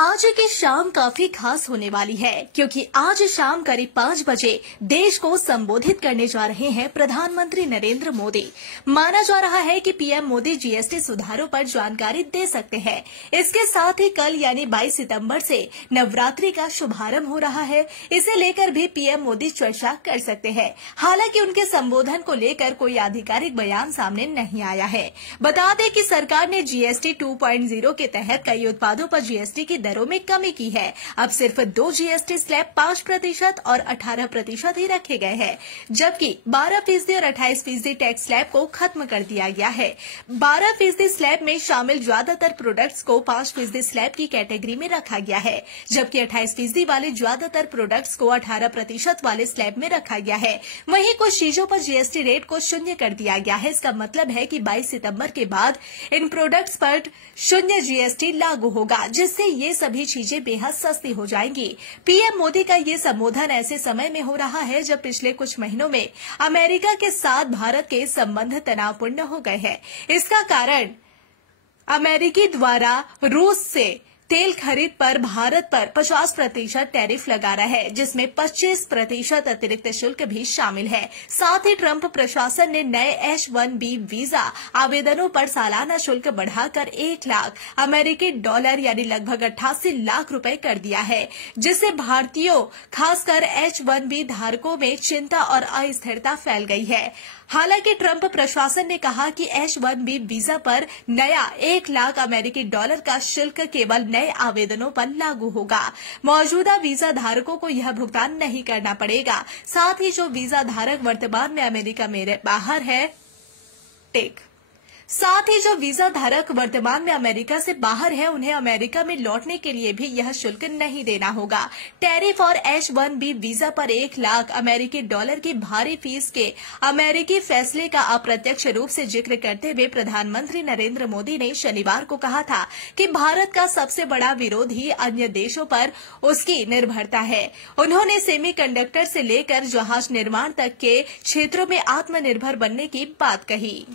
आज की शाम काफी खास होने वाली है क्योंकि आज शाम करीब 5 बजे देश को संबोधित करने जा रहे हैं प्रधानमंत्री नरेंद्र मोदी। माना जा रहा है कि पीएम मोदी जीएसटी सुधारों पर जानकारी दे सकते हैं। इसके साथ ही कल यानी 22 सितंबर से नवरात्रि का शुभारंभ हो रहा है। इसे लेकर भी पीएम मोदी चर्चा कर सकते हैं। हालांकि उनके संबोधन को लेकर कोई आधिकारिक बयान सामने नहीं आया है। बता दें कि सरकार ने जीएसटी 2.0 के तहत कई उत्पादों पर जीएसटी की दरों में कमी की है। अब सिर्फ 2 जीएसटी स्लैब 5% और 18% ही रखे गए हैं, जबकि 12% और 28% टैक्स स्लैब को खत्म कर दिया गया है। 12% स्लैब में शामिल ज्यादातर प्रोडक्ट्स को 5% स्लैब की कैटेगरी में रखा गया है, जबकि 28% वाले ज्यादातर प्रोडक्ट्स को 18% वाले स्लैब में रखा गया है। वहीं कुछ चीजों पर जीएसटी रेट को 0 कर दिया गया है। इसका मतलब है कि 22 सितंबर के बाद इन प्रोडक्ट्स पर 0 जीएसटी लागू होगा, जिससे ये सभी चीजें बेहद सस्ती हो जाएंगी। पीएम मोदी का ये संबोधन ऐसे समय में हो रहा है जब पिछले कुछ महीनों में अमेरिका के साथ भारत के संबंध तनावपूर्ण हो गए हैं। इसका कारण अमेरिकी द्वारा रूस से तेल खरीद पर भारत पर 50% टैरिफ लगा रहा है, जिसमें 25% अतिरिक्त शुल्क भी शामिल है। साथ ही ट्रंप प्रशासन ने नए H-1B वीजा आवेदनों पर सालाना शुल्क बढ़ाकर 1 लाख अमेरिकी डॉलर यानी लगभग 88 लाख रुपए कर दिया है, जिससे भारतीयों खासकर H-1B धारकों में चिंता और अस्थिरता फैल गई है। हालांकि ट्रंप प्रशासन ने कहा कि H-1B वीजा पर नया 1 लाख अमेरिकी डॉलर का शुल्क केवल नए आवेदनों पर लागू होगा। मौजूदा वीजा धारकों को यह भुगतान नहीं करना पड़ेगा। साथ ही जो वीजा धारक वर्तमान में अमेरिका में बाहर है साथ ही जो वीजा धारक वर्तमान में अमेरिका से बाहर है, उन्हें अमेरिका में लौटने के लिए भी यह शुल्क नहीं देना होगा। टैरिफ और H-1B वीजा पर 1 लाख अमेरिकी डॉलर की भारी फीस के अमेरिकी फैसले का अप्रत्यक्ष रूप से जिक्र करते हुए प्रधानमंत्री नरेंद्र मोदी ने शनिवार को कहा था कि भारत का सबसे बड़ा विरोध ही अन्य देशों पर उसकी निर्भरता है। उन्होंने सेमीकंडक्टर से लेकर जहाज निर्माण तक के क्षेत्रों में आत्मनिर्भर बनने की बात कही।